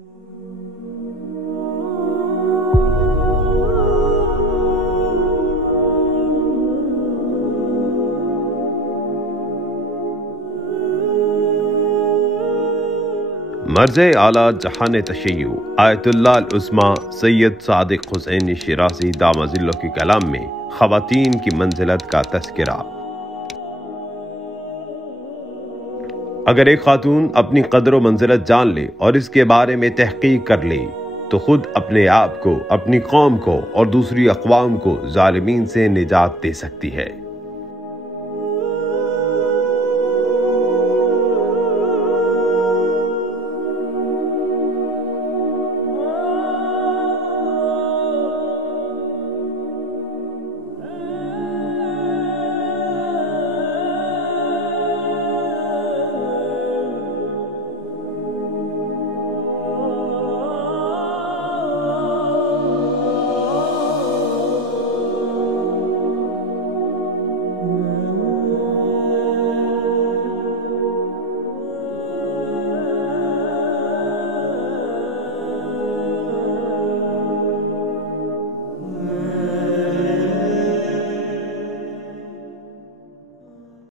مرز اعلیٰ جہان تشیع آیت اللہ العظمیٰ سید صادق حسین شیرازی دامہ ظلہ کے کلام میں خواتین کی منزلت کا تذکرہ۔ اگر ایک خاتون اپنی قدر و منزلت جان لے اور اس کے بارے میں تحقیق کر لے تو خود اپنے آپ کو، اپنی قوم کو اور دوسری اقوام کو ظالمین سے نجات دے سکتی ہے۔